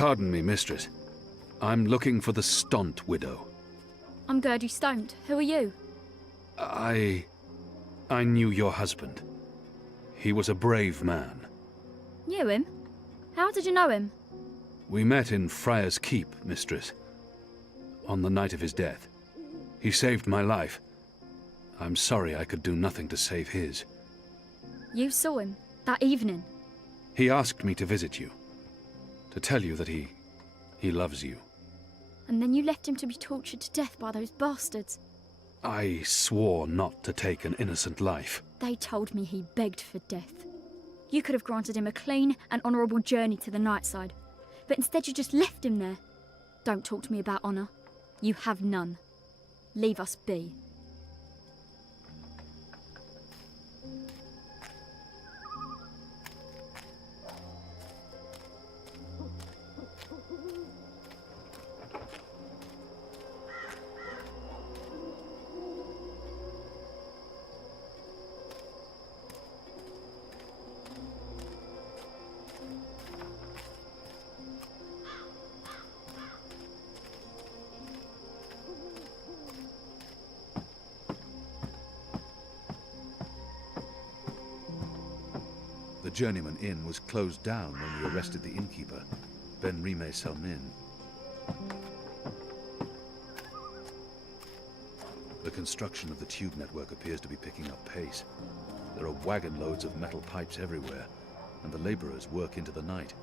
Pardon me, mistress. I'm looking for the Stunt widow. I'm Gertie Stoned. Who are you? I knew your husband. He was a brave man. Knew him? How did you know him? We met in Friar's Keep, mistress. On the night of his death. He saved my life. I'm sorry I could do nothing to save his. You saw him? That evening? He asked me to visit you. To tell you that he loves you. And then you left him to be tortured to death by those bastards? I swore not to take an innocent life. They told me he begged for death. You could have granted him a clean and honourable journey to the night side. But instead you just left him there. Don't talk to me about honour. You have none. Leave us be. The Journeyman Inn was closed down when we arrested the innkeeper, Ben Rime Selmin. The construction of the tube network appears to be picking up pace. There are wagon loads of metal pipes everywhere, and the laborers work into the night.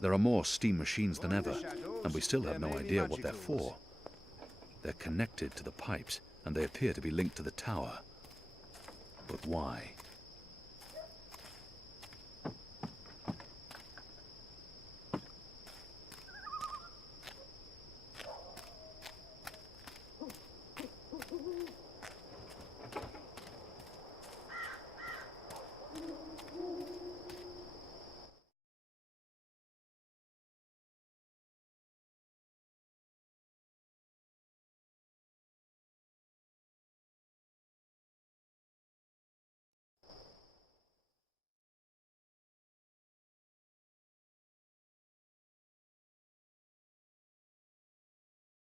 There are more steam machines than ever, and we still have no idea what they're for. They're connected to the pipes, and they appear to be linked to the tower. But why?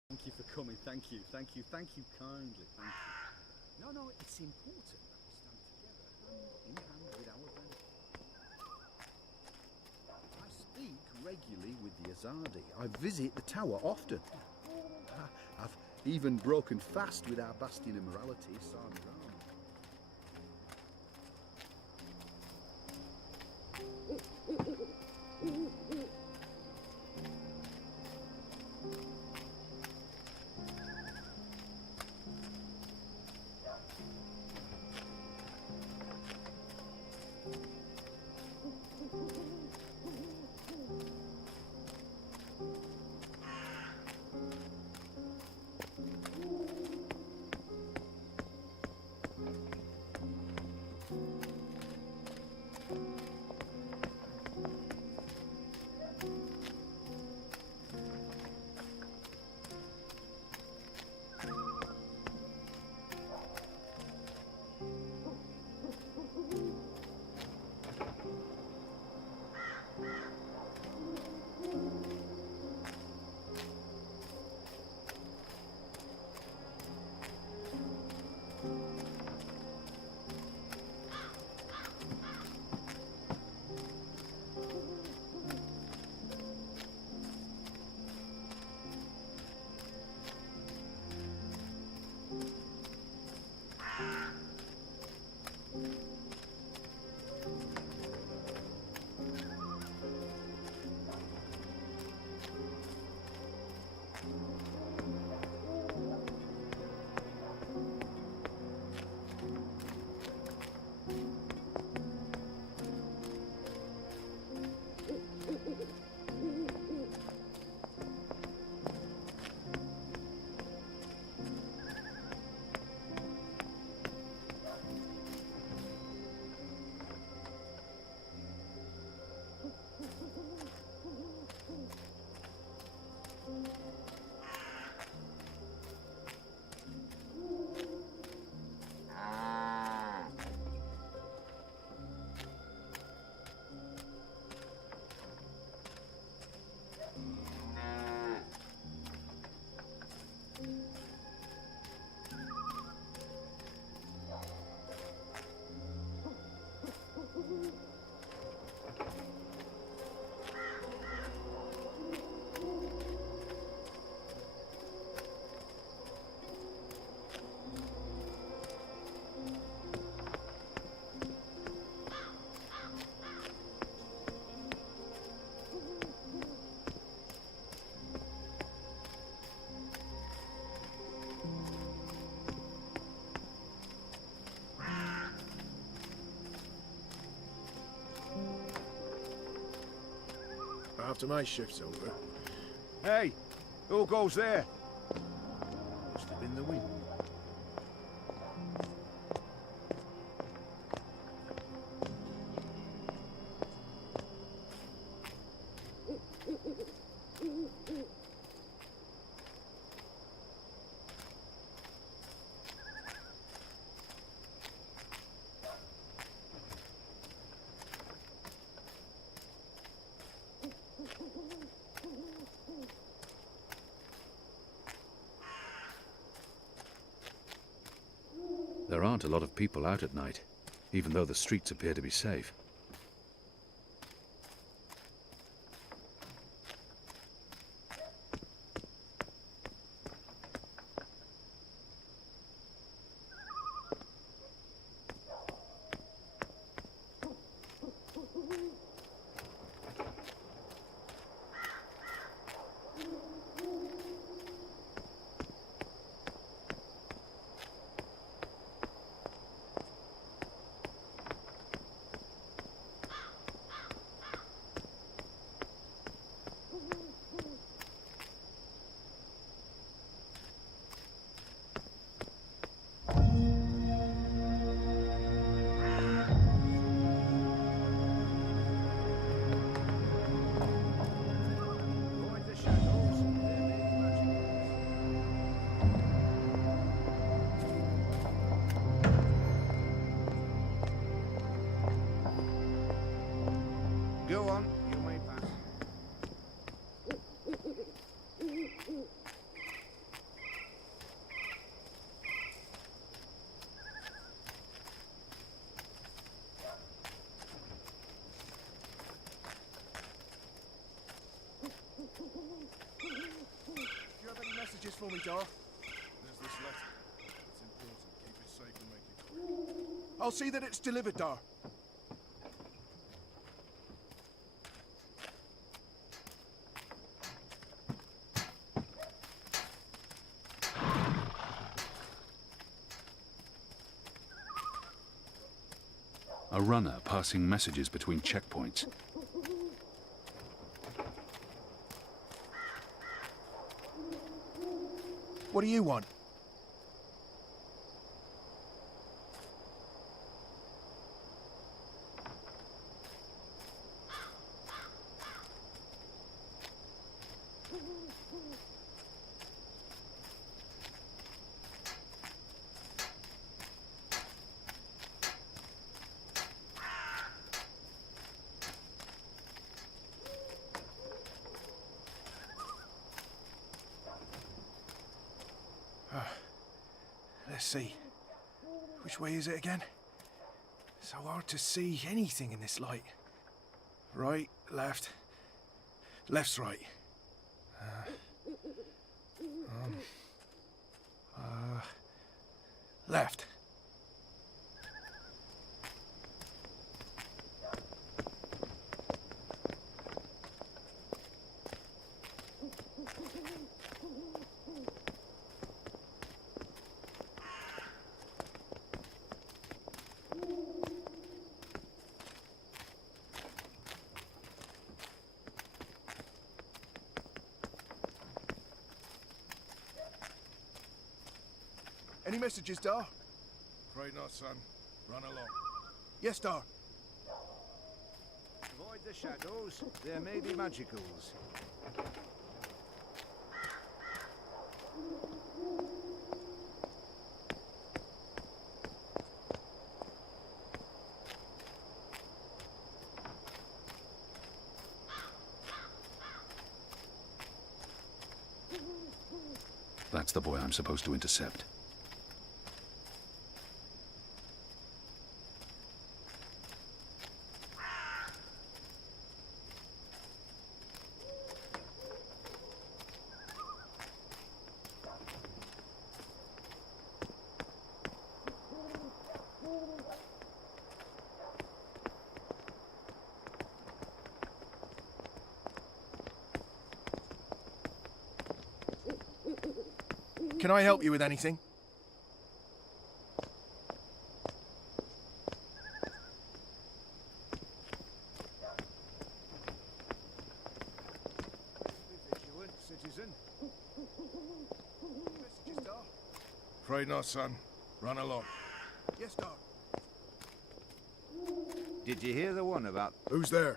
Thank you for coming, thank you kindly, thank you. No, it's important that we stand together, hand in hand with our benefit. I speak regularly with the Azadi. I visit the tower often. I've even broken fast with our bastion of morality, Sami Ram. after my shift's over. Hey, who goes there? Must have been the wind. There aren't a lot of people out at night, even though the streets appear to be safe. Go on, you may pass. Do you have any messages for me, Dar? There's this letter. It's important. Keep it safe and make it quick. I'll see that it's delivered, Dar. A runner passing messages between checkpoints. What do you want? Let's see. Which way is it again? So hard to see anything in this light. Right, left. Left's right. Left. Any messages, Dar? Afraid not, son. Run along. Yes, Dar. Avoid the shadows. There may be magicals. That's the boy I'm supposed to intercept. Can I help you with anything? Afraid not, son. Run along. Yes, Doc. Did you hear the one about... Who's there?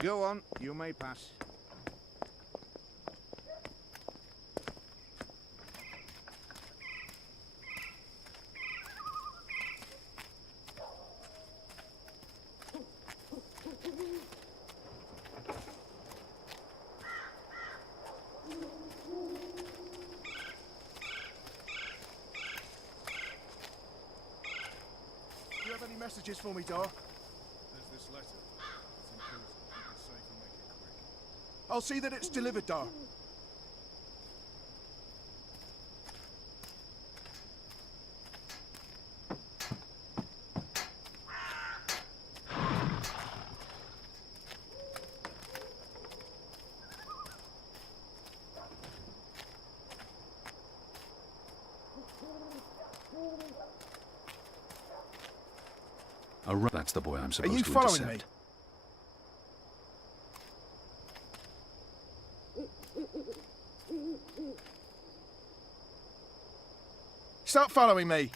Go on, you may pass. Do you have any messages for me, Doc? There's this letter. It's important. Keep it safe and make it quick. I'll see that it's delivered, Doc. That's the boy I'm Are supposed you to following intercept. me? Start following me.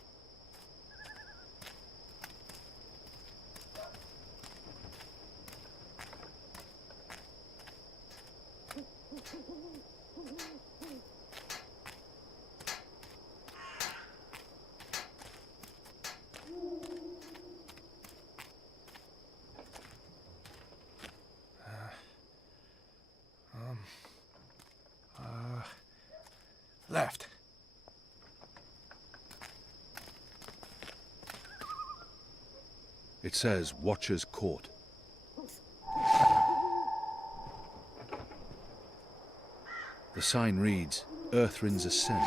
Left. It says Watcher's Court. The sign reads, Earthrin's Ascent.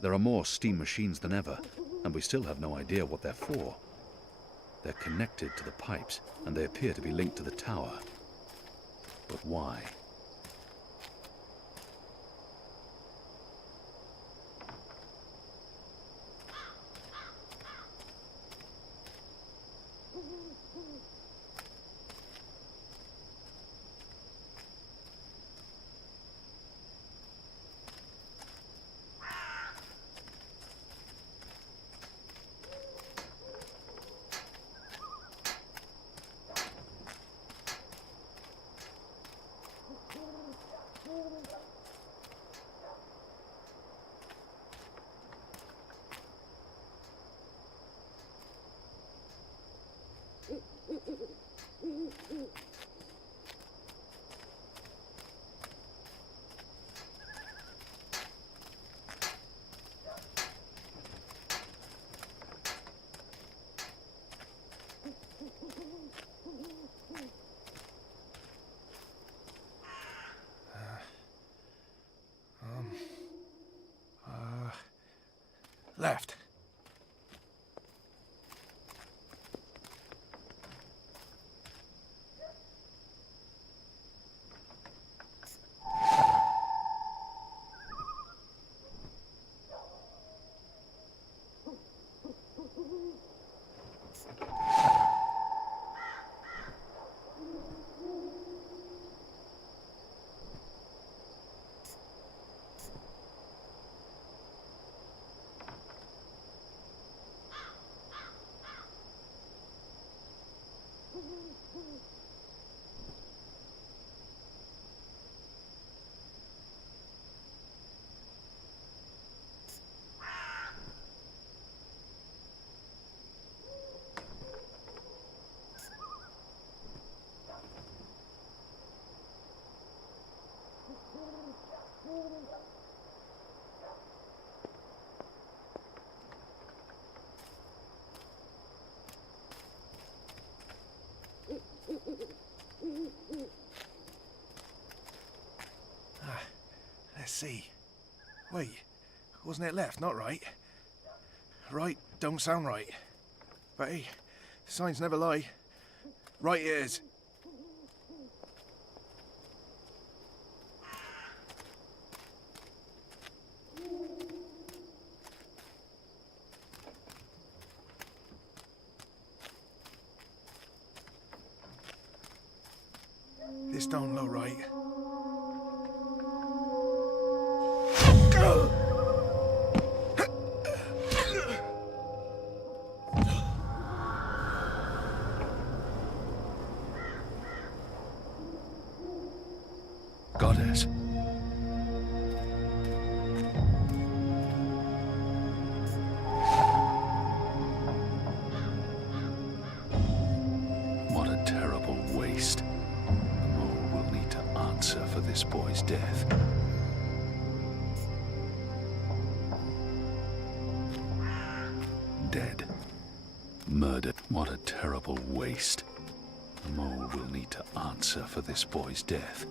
There are more steam machines than ever, and we still have no idea what they're for. They're connected to the pipes, and they appear to be linked to the tower. But why? Left. see. Wait, wasn't it left, not right? Right don't sound right. But hey, signs never lie. Right it is. This don't look right. Got it. What a terrible waste. The mole will need to answer for this boy's death. Dead. Murdered. What a terrible waste. The mole will need to answer for this boy's death.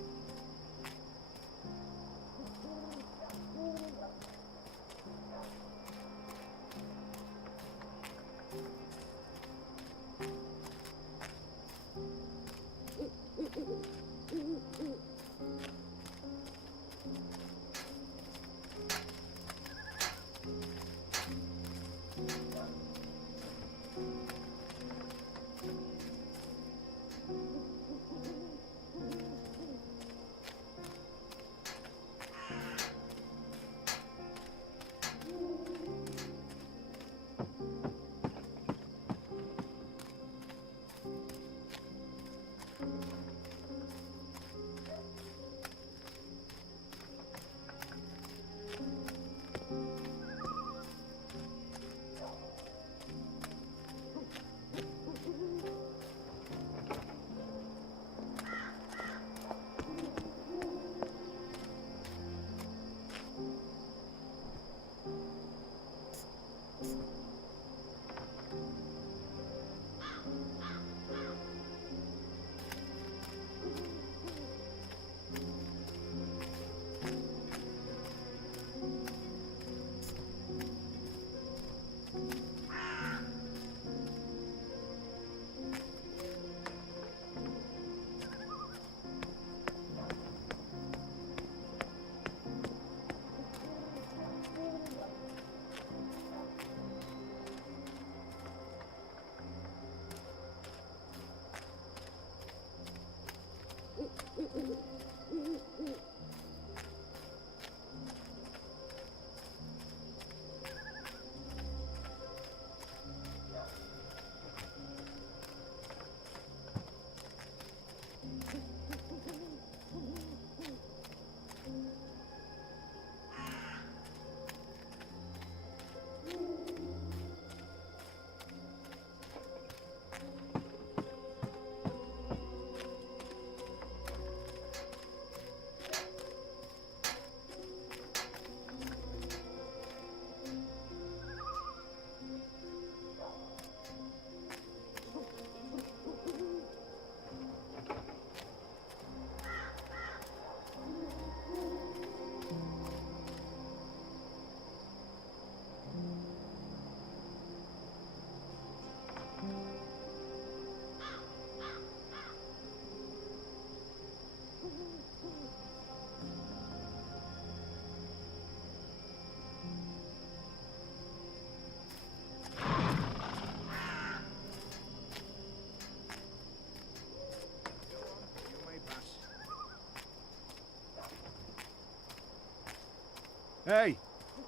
Hey,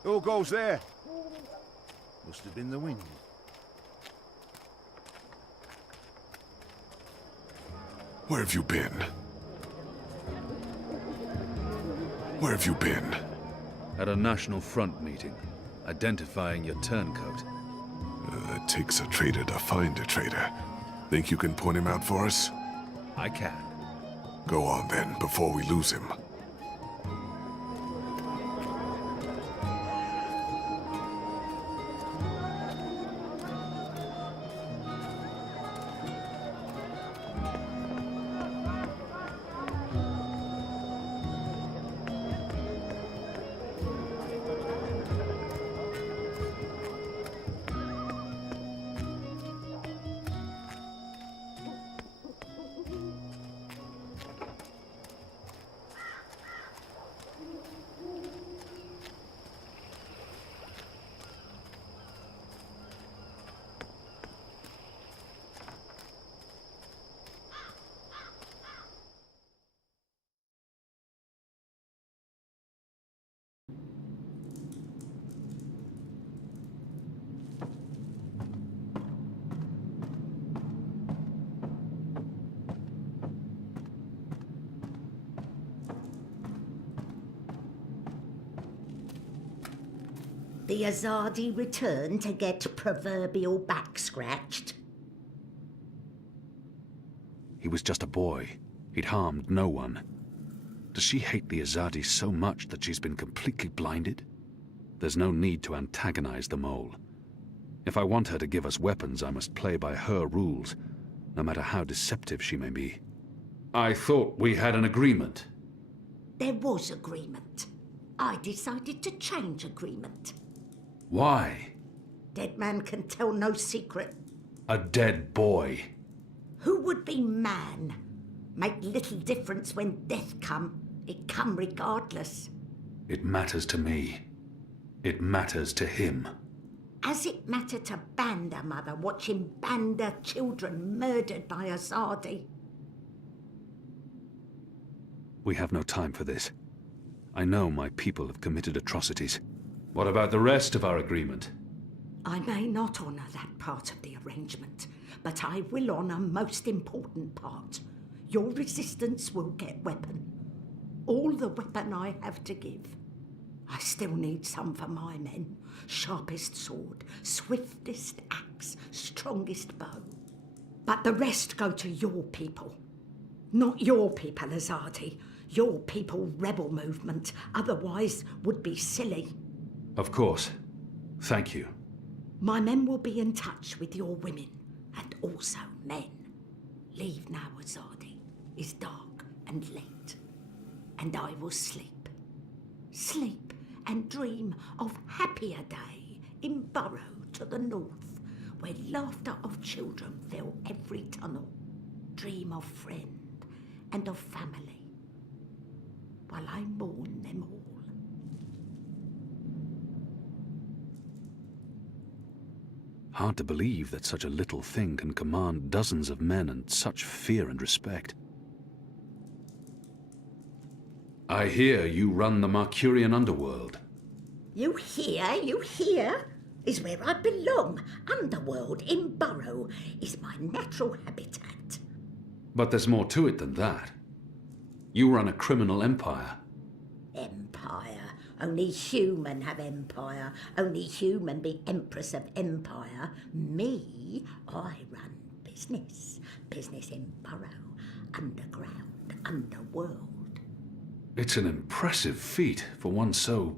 who goes there? Must have been the wind. Where have you been? Where have you been? At a National Front meeting, identifying your turncoat. It takes a traitor to find a traitor. Think you can point him out for us? I can. Go on then, before we lose him. The Azadi return to get proverbial back scratched? He was just a boy. He'd harmed no one. Does she hate the Azadi so much that she's been completely blinded? There's no need to antagonize the mole. If I want her to give us weapons, I must play by her rules, no matter how deceptive she may be. I thought we had an agreement. There was agreement. I decided to change agreement. Why? Dead man can tell no secret. A dead boy. Who would be man? Make little difference when death come. It come regardless. It matters to me. It matters to him. As it matter to Banda mother watching Banda children murdered by Azadi? We have no time for this. I know my people have committed atrocities. What about the rest of our agreement? I may not honour that part of the arrangement, but I will honour most important part. Your resistance will get weapon. All the weapon I have to give. I still need some for my men. Sharpest sword, swiftest axe, strongest bow. But the rest go to your people. Not your people, Azadi. Your people rebel movement, otherwise would be silly. Of course. Thank you. My men will be in touch with your women, and also men. Leave now, Azadi. It's dark and late, and I will sleep. Sleep and dream of happier day in Burrow to the north, where laughter of children fill every tunnel. Dream of friend and of family, while I mourn them all. Hard to believe that such a little thing can command dozens of men and such fear and respect. I hear you run the Mercurian underworld. You hear? Is where I belong. Underworld in Burrow is my natural habitat. But there's more to it than that. You run a criminal empire. Empire. Only human have empire. Only human be empress of empire. Me, I run business. Business in Burrow. Underground. Underworld. It's an impressive feat for one so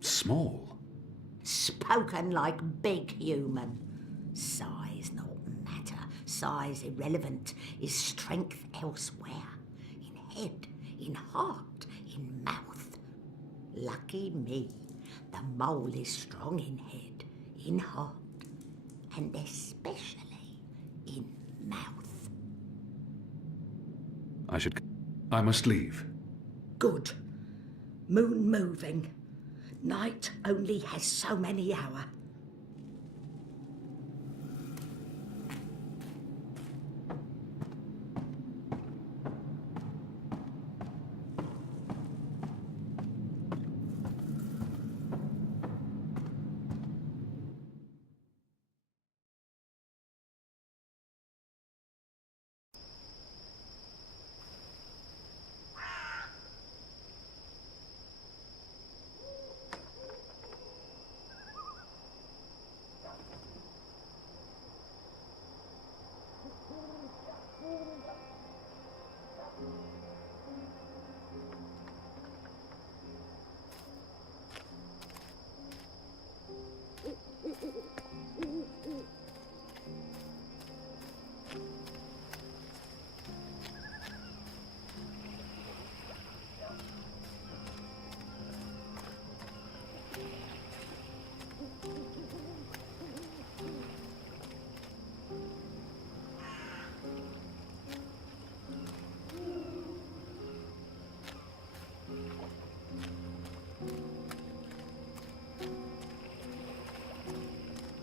small. Spoken like big human. Size not matter. Size irrelevant. Is strength elsewhere. In head, in heart, in mouth. Lucky me. The mole is strong in head, in heart, and especially in mouth. I must leave. Good. Moon moving. Night only has so many hours.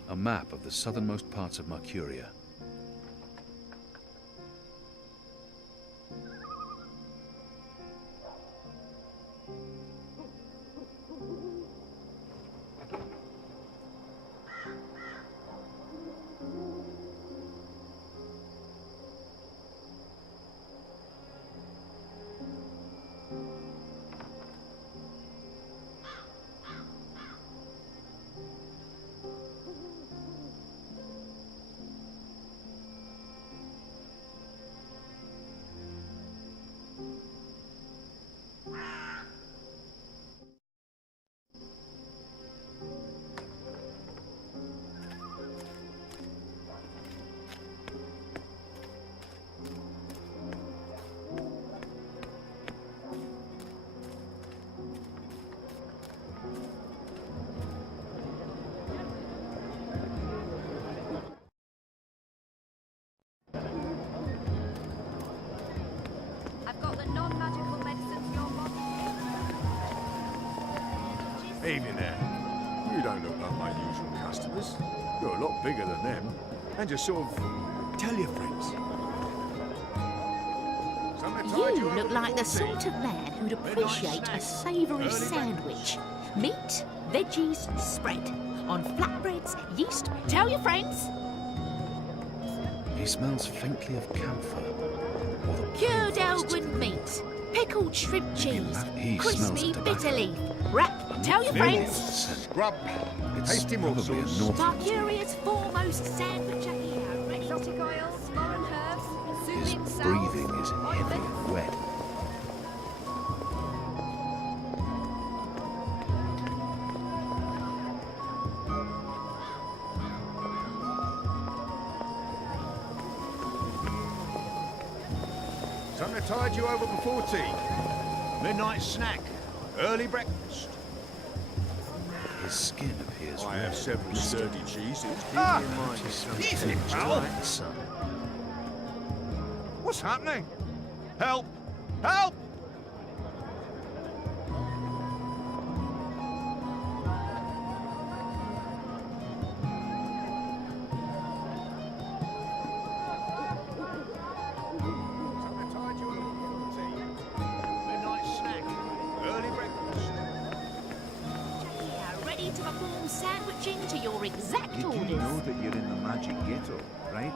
A map of the southernmost parts of Mercuria. Evening there. You don't look like my usual customers. You're a lot bigger than them. And just sort of tell your friends. You look like the sort of man who'd appreciate a savoury sandwich. Meat, veggies, spread. On flatbreads, yeast. Tell your friends. He smells faintly of camphor. Or the Cured pine forest. Elwood meat. Pickled shrimp cheese. He smells Crispy of tobacco. bitter leaf. Wrap. Tell your friends. Scent. Grub. It's Tasty probably a morsels. North. Barcuria's foremost sandwich here. Ready Exotic oils, foreign herbs, His soothing salves, breathing is heavy ointments. and wet. Something to tide you over before tea. Midnight snack. Early breakfast. His skin appears I red. have several sturdy cheeses. Easy, pal. Son. What's happening? Help! Help! Something to tide you over before tea. Midnight snack. Early breakfast. Here, ready to perform sandwiching to your exact You do orders. know that you're in the magic ghetto, right?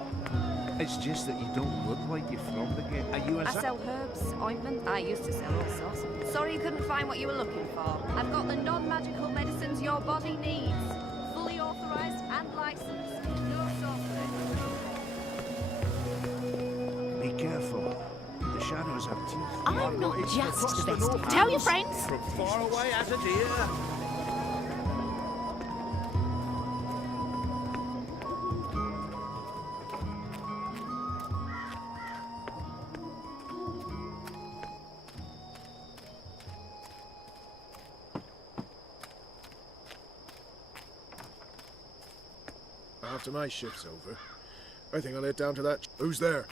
It's just that you don't look like you're from the ghetto. Are you a I sell herbs, ointment. I used to sell all sorts. Sorry you couldn't find what you were looking for. I've got the non-magical medicines your body needs. Fully authorized and licensed. No sorcery. Be careful. The shadows have teeth. I'm not just the best. Tell your friends. From far away as a deer. After my shift's over, I think I'll head down to that. Who's there?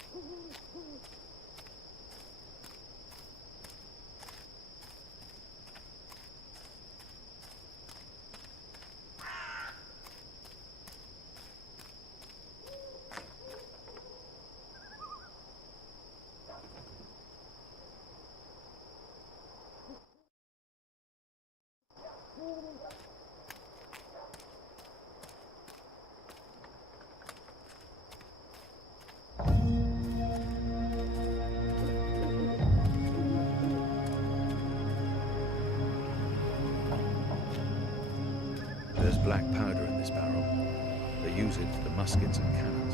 There's black powder in this barrel. They use it for the muskets and cannons.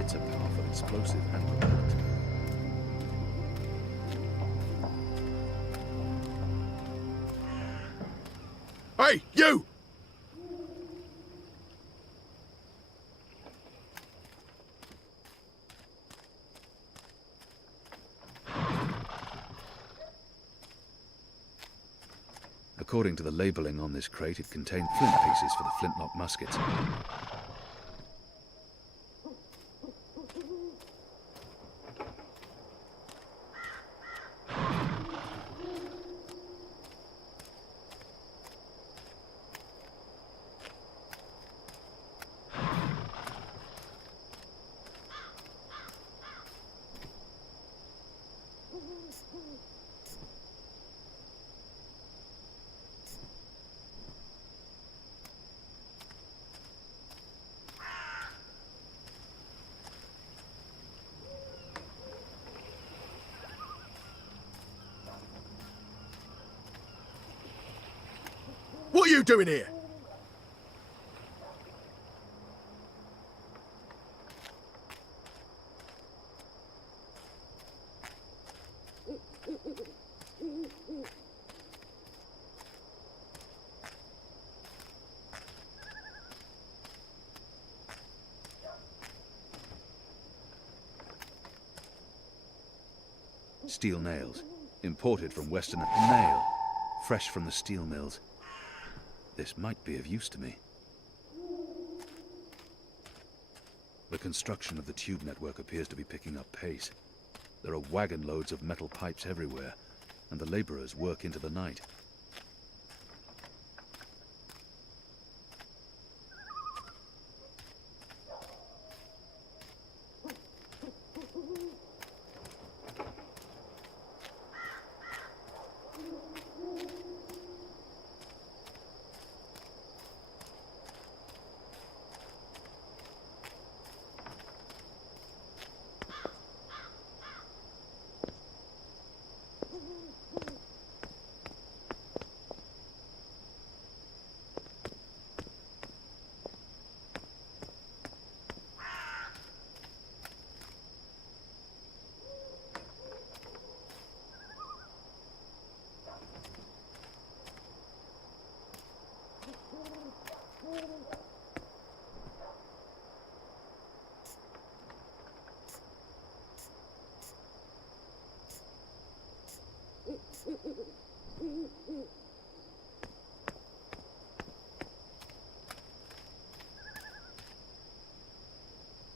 It's a powerful explosive and propellant. Hey, you! According to the labeling on this crate, it contained flint pieces for the flintlock muskets. What are you doing here? Steel nails, imported from Western nail, fresh from the steel mills. This might be of use to me. The construction of the tube network appears to be picking up pace. There are wagon loads of metal pipes everywhere, and the laborers work into the night.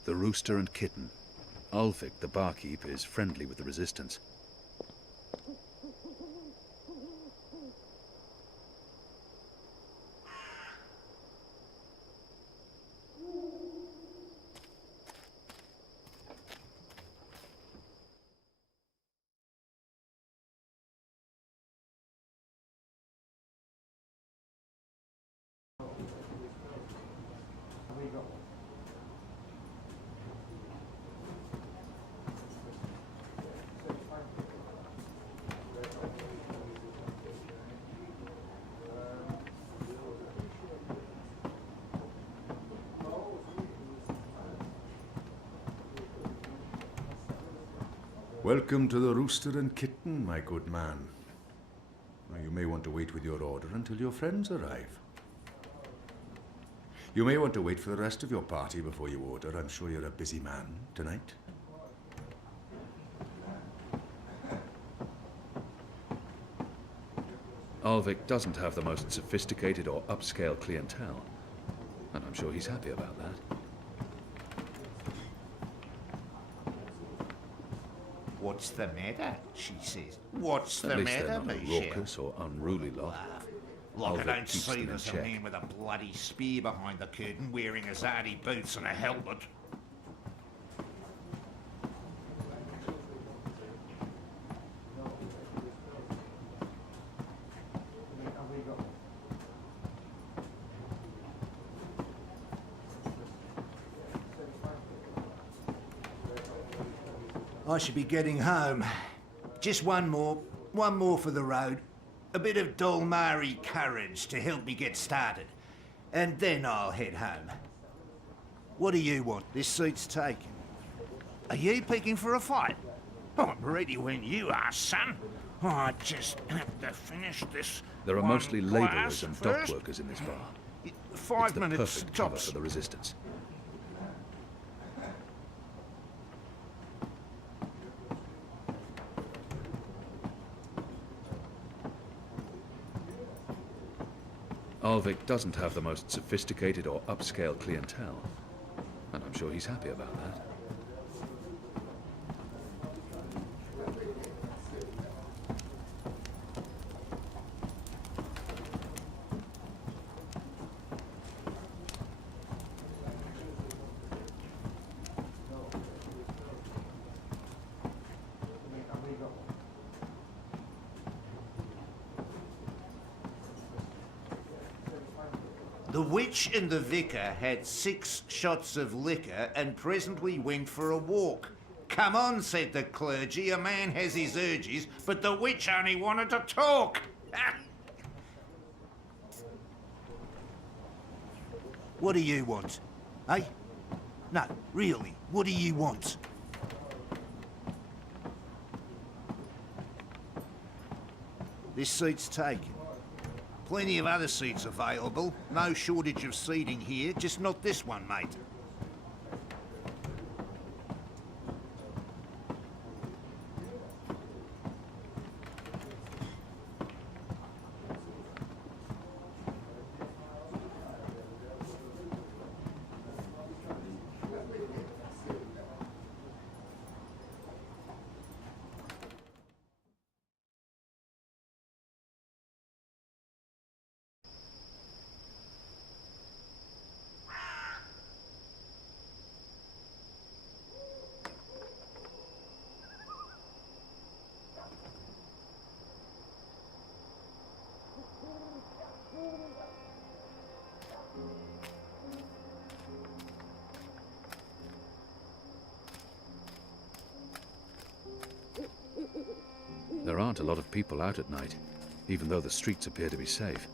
The Rooster and Kitten. Ulvik, the barkeep, is friendly with the Resistance. Welcome to the Rooster and Kitten, my good man. Now, you may want to wait with your order until your friends arrive. You may want to wait for the rest of your party before you order. I'm sure you're a busy man tonight. Ulvik doesn't have the most sophisticated or upscale clientele, and I'm sure he's happy about that. What's the matter? She says. What's the At least they're matter, not a Michelle? raucous or unruly lot. Like I Ulvik don't keeps see them in there's a check. man with a bloody spear behind the curtain wearing Azadi boots and a helmet. I should be getting home. Just one more for the road. A bit of Dolmari courage to help me get started. And then I'll head home. What do you want? This seat's taken. Are you picking for a fight? I'm ready when you are, son. I just have to finish this. There are one mostly labourers glass and dock first. workers in this bar. 5 It's the minutes perfect cover tops. for the Resistance. Ulvik doesn't have the most sophisticated or upscale clientele, and I'm sure he's happy about that. The witch and the vicar had 6 shots of liquor and presently went for a walk. Come on, said the clergy, a man has his urges, but the witch only wanted to talk. What do you want? Eh? No, really, what do you want? This seat's taken. Plenty of other seats available. No shortage of seating here, just not this one, mate. There aren't a lot of people out at night, even though the streets appear to be safe.